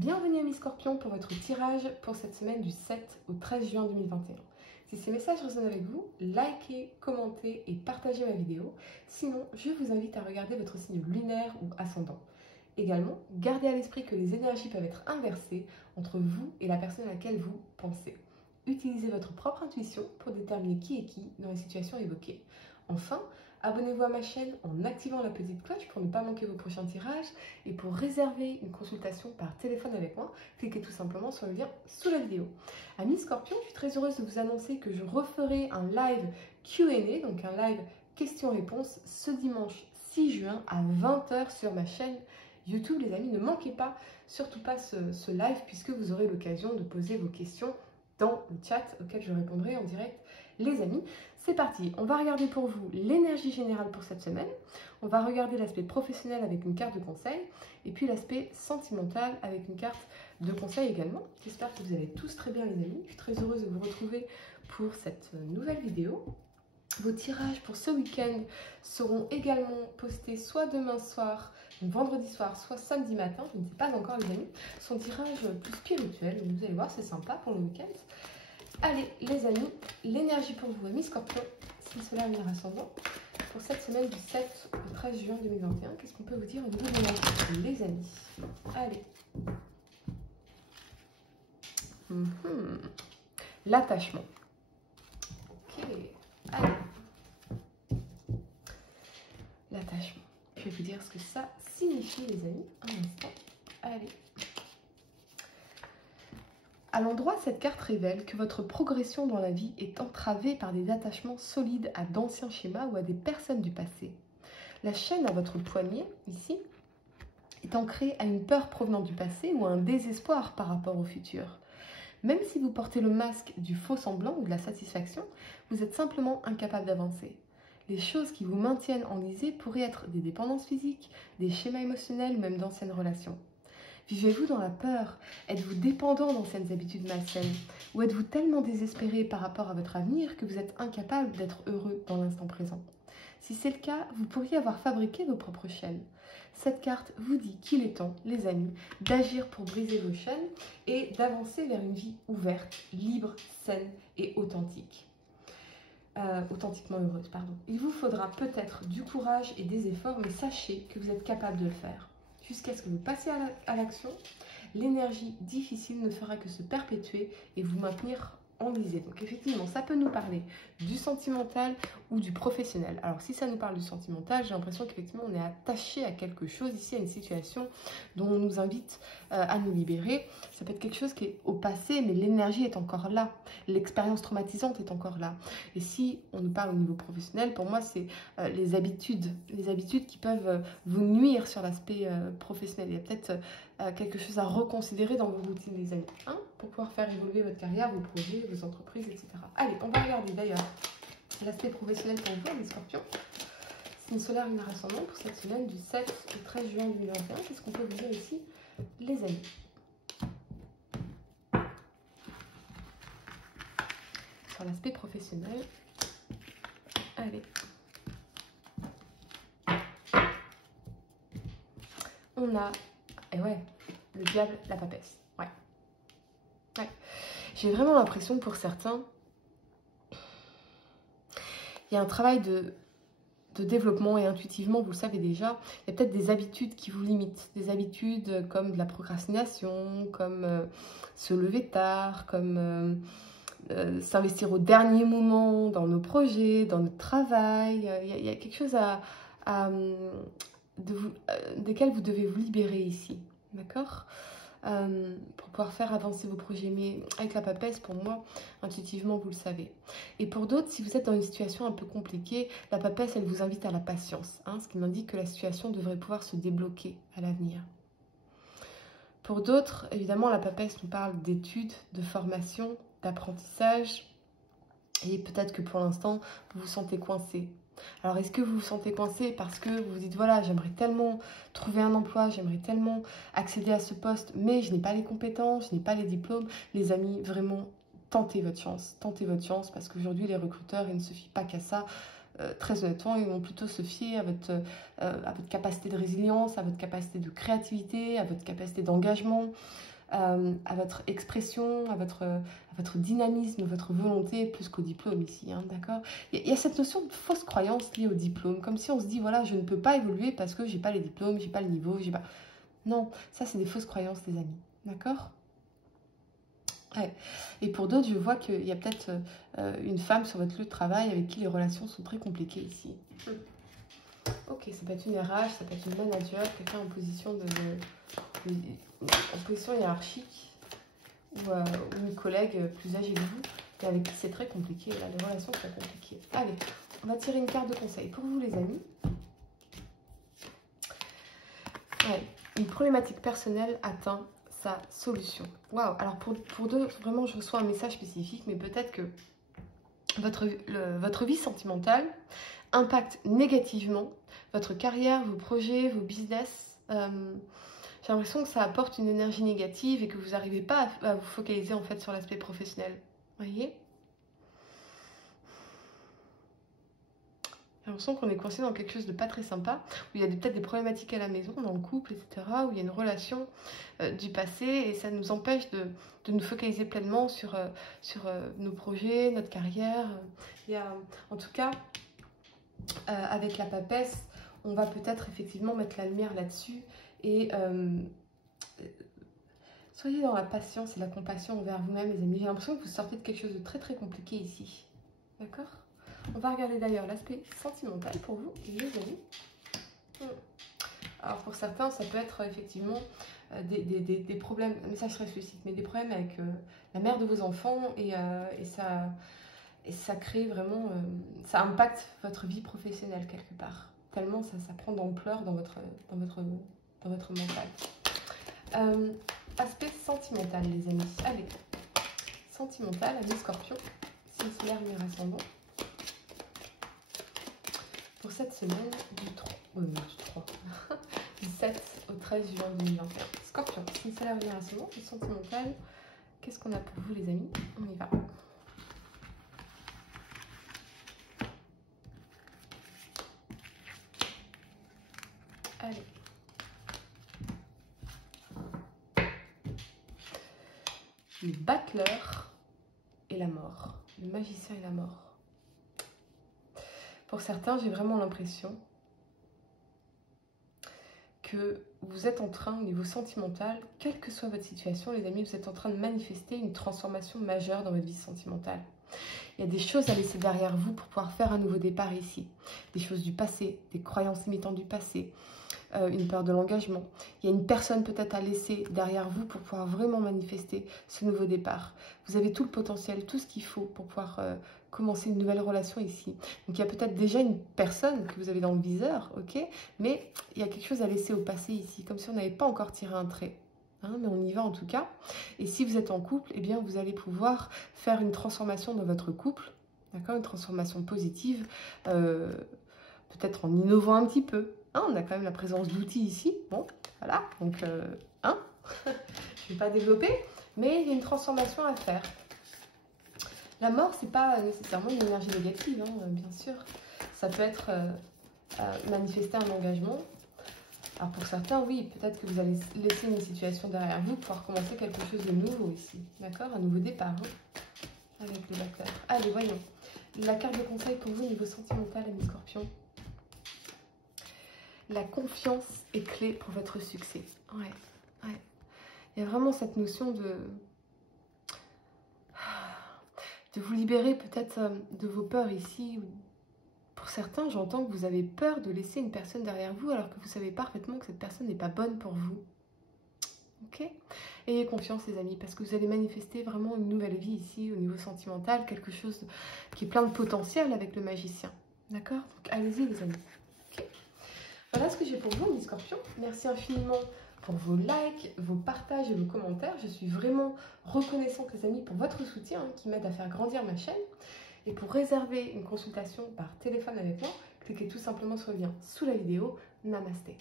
Bienvenue amis Scorpions pour votre tirage pour cette semaine du 7 au 13 juin 2021. Si ces messages résonnent avec vous, likez, commentez et partagez ma vidéo. Sinon, je vous invite à regarder votre signe lunaire ou ascendant. Également, gardez à l'esprit que les énergies peuvent être inversées entre vous et la personne à laquelle vous pensez. Utilisez votre propre intuition pour déterminer qui est qui dans les situations évoquées. Enfin, abonnez-vous à ma chaîne en activant la petite cloche pour ne pas manquer vos prochains tirages. Et pour réserver une consultation par téléphone avec moi, cliquez tout simplement sur le lien sous la vidéo. Amis Scorpions, je suis très heureuse de vous annoncer que je referai un live Q&A, donc un live questions-réponses, ce dimanche 6 juin à 20 h sur ma chaîne YouTube. Les amis, ne manquez pas, surtout pas ce live, puisque vous aurez l'occasion de poser vos questions dans le chat auquel je répondrai en direct. Les amis, c'est parti. On va regarder pour vous l'énergie générale pour cette semaine. On va regarder l'aspect professionnel avec une carte de conseil et puis l'aspect sentimental avec une carte de conseil également. J'espère que vous allez tous très bien les amis. Je suis très heureuse de vous retrouver pour cette nouvelle vidéo. Vos tirages pour ce week-end seront également postés soit demain soir, donc vendredi soir, soit samedi matin, je ne sais pas encore les amis. Son tirage plus spirituel, donc vous allez voir, c'est sympa pour le week-end. Allez les amis, l'énergie pour vous amis Scorpions, signe solaire lunaire ascendant, pour cette semaine du 7 au 13 juin 2021. Qu'est-ce qu'on peut vous dire au niveau de l'énergie les amis? Allez. L'attachement. Ok, allez. L'attachement. Je vais vous dire ce que ça signifie les amis. Un instant. Allez. À l'endroit, cette carte révèle que votre progression dans la vie est entravée par des attachements solides à d'anciens schémas ou à des personnes du passé. La chaîne à votre poignet, ici, est ancrée à une peur provenant du passé ou à un désespoir par rapport au futur. Même si vous portez le masque du faux semblant ou de la satisfaction, vous êtes simplement incapable d'avancer. Les choses qui vous maintiennent enlisé pourraient être des dépendances physiques, des schémas émotionnels ou même d'anciennes relations. Vivez-vous dans la peur? Êtes-vous dépendant d'anciennes habitudes malsaines? Ou êtes-vous tellement désespéré par rapport à votre avenir que vous êtes incapable d'être heureux dans l'instant présent? Si c'est le cas, vous pourriez avoir fabriqué vos propres chaînes. Cette carte vous dit qu'il est temps, les amis, d'agir pour briser vos chaînes et d'avancer vers une vie ouverte, libre, saine et authentique. Authentiquement heureuse, pardon. Il vous faudra peut-être du courage et des efforts, mais sachez que vous êtes capable de le faire. Jusqu'à ce que vous passiez à l'action, l'énergie difficile ne fera que se perpétuer et vous maintenir enlisé. Donc effectivement, ça peut nous parler du sentimental ou du professionnel. Alors si ça nous parle du sentimental, j'ai l'impression qu'effectivement on est attaché à quelque chose, ici à une situation dont on nous invite à nous libérer. Ça peut être quelque chose qui est au passé, mais l'énergie est encore là. L'expérience traumatisante est encore là. Et si on nous parle au niveau professionnel, pour moi c'est les habitudes qui peuvent vous nuire sur l'aspect professionnel. Il y a peut-être quelque chose à reconsidérer dans vos routines les amis, hein, pour pouvoir faire évoluer votre carrière, vos projets, vos entreprises, etc. Allez, on va regarder d'ailleurs l'aspect professionnel pour vous, les Scorpions. Signe solaire lunaire ascendant pour cette semaine du 7 au 13 juin 2021. Qu'est-ce qu'on peut vous dire ici, les amis? Sur l'aspect professionnel. Allez. On a, et ouais, le diable, la papesse. Ouais. J'ai vraiment l'impression pour certains, il y a un travail de développement et intuitivement, vous le savez déjà, il y a peut-être des habitudes qui vous limitent. Des habitudes comme de la procrastination, comme se lever tard, comme s'investir au dernier moment dans nos projets, dans notre travail. Il y a quelque chose desquels vous devez vous libérer ici. D'accord? Pour pouvoir faire avancer vos projets. Mais avec la papesse, pour moi, intuitivement, vous le savez. Et pour d'autres, si vous êtes dans une situation un peu compliquée, la papesse, elle vous invite à la patience, hein, ce qui m'indique que la situation devrait pouvoir se débloquer à l'avenir. Pour d'autres, évidemment, la papesse nous parle d'études, de formation, d'apprentissage. Et peut-être que pour l'instant, vous vous sentez coincé. Alors, est-ce que vous vous sentez coincé parce que vous vous dites, voilà, j'aimerais tellement trouver un emploi, j'aimerais tellement accéder à ce poste, mais je n'ai pas les compétences, je n'ai pas les diplômes. Les amis, vraiment, tentez votre chance, parce qu'aujourd'hui, les recruteurs, ils ne se fient pas qu'à ça. Très honnêtement, ils vont plutôt se fier à votre capacité de résilience, à votre capacité de créativité, à votre capacité d'engagement. à votre expression, à votre dynamisme, votre volonté, plus qu'au diplôme ici, hein, d'accord? Il y a cette notion de fausse croyance liée au diplôme, comme si on se dit, voilà, je ne peux pas évoluer parce que j'ai pas les diplômes, j'ai pas le niveau, j'ai pas... Non, ça c'est des fausses croyances, les amis, d'accord? Ouais. Et pour d'autres, je vois qu'il y a peut-être une femme sur votre lieu de travail avec qui les relations sont très compliquées ici. Ok, ça peut être une RH, ça peut être une manager, quelqu'un en position en position hiérarchique ou une collègue plus âgée que vous, et avec qui c'est très compliqué. Là, les relations sont compliquées. Allez, on va tirer une carte de conseil pour vous, les amis. Ouais, une problématique personnelle atteint sa solution. Waouh, alors pour deux, vraiment, je reçois un message spécifique, mais peut-être que votre vie sentimentale impacte négativement votre carrière, vos projets, vos business. J'ai l'impression que ça apporte une énergie négative et que vous n'arrivez pas à vous focaliser en fait sur l'aspect professionnel. Vous voyez? J'ai l'impression qu'on est coincé dans quelque chose de pas très sympa, où il y a peut-être des problématiques à la maison, dans le couple, etc., où il y a une relation du passé et ça nous empêche de nous focaliser pleinement sur nos projets, notre carrière. En tout cas, avec la papesse, on va peut-être effectivement mettre la lumière là-dessus et soyez dans la patience et la compassion envers vous-même, les amis. J'ai l'impression que vous sortez de quelque chose de très très compliqué ici. D'accord? On va regarder d'ailleurs l'aspect sentimental pour vous, les amis. Alors pour certains, ça peut être effectivement des problèmes, mais ça je réfléchis, mais des problèmes avec la mère de vos enfants et ça crée vraiment, ça impacte votre vie professionnelle quelque part. Tellement ça prend d'ampleur dans votre mental. Aspect sentimental, les amis. Allez, sentimental, ami Scorpion, signe solaire, lumière ascendant. Pour cette semaine du 7 au 13 juin 2021. Scorpion, signe solaire, lumière ascendant, le sentimental. Qu'est-ce qu'on a pour vous, les amis? On y va. Allez. Le battleur et la mort. Le magicien et la mort. Pour certains, j'ai vraiment l'impression que vous êtes en train, au niveau sentimental, quelle que soit votre situation, les amis, vous êtes en train de manifester une transformation majeure dans votre vie sentimentale. Il y a des choses à laisser derrière vous pour pouvoir faire un nouveau départ ici. Des choses du passé, des croyances limitantes du passé, une peur de l'engagement. Il y a une personne peut-être à laisser derrière vous pour pouvoir vraiment manifester ce nouveau départ. Vous avez tout le potentiel, tout ce qu'il faut pour pouvoir commencer une nouvelle relation ici. Donc il y a peut-être déjà une personne que vous avez dans le viseur, ok, mais il y a quelque chose à laisser au passé ici, comme si on n'avait pas encore tiré un trait. Hein, mais on y va en tout cas. Et si vous êtes en couple, eh bien vous allez pouvoir faire une transformation dans votre couple, d'accord, une transformation positive, peut-être en innovant un petit peu. Hein, on a quand même la présence d'outils ici. Bon, voilà. Donc, je ne vais pas développer, mais il y a une transformation à faire. La mort, c'est pas nécessairement une énergie négative, hein, bien sûr. Ça peut être manifester un engagement. Alors pour certains, oui, peut-être que vous allez laisser une situation derrière vous pour pouvoir commencer quelque chose de nouveau ici. D'accord? Un nouveau départ, hein, avec le batteur. Allez, voyons. La carte de conseil pour vous, niveau sentimental, amis Scorpion. La confiance est clé pour votre succès. Ouais, ouais. Il y a vraiment cette notion de vous libérer peut-être de vos peurs ici. Pour certains, j'entends que vous avez peur de laisser une personne derrière vous alors que vous savez parfaitement que cette personne n'est pas bonne pour vous. Ok? Ayez confiance, les amis, parce que vous allez manifester vraiment une nouvelle vie ici au niveau sentimental, quelque chose qui est plein de potentiel avec le magicien. D'accord? Donc allez-y, les amis. Okay. Voilà ce que j'ai pour vous, mes scorpions. Merci infiniment pour vos likes, vos partages et vos commentaires. Je suis vraiment reconnaissante, les amis, pour votre soutien qui m'aide à faire grandir ma chaîne. Et pour réserver une consultation par téléphone avec moi, cliquez tout simplement sur le lien sous la vidéo. Namasté.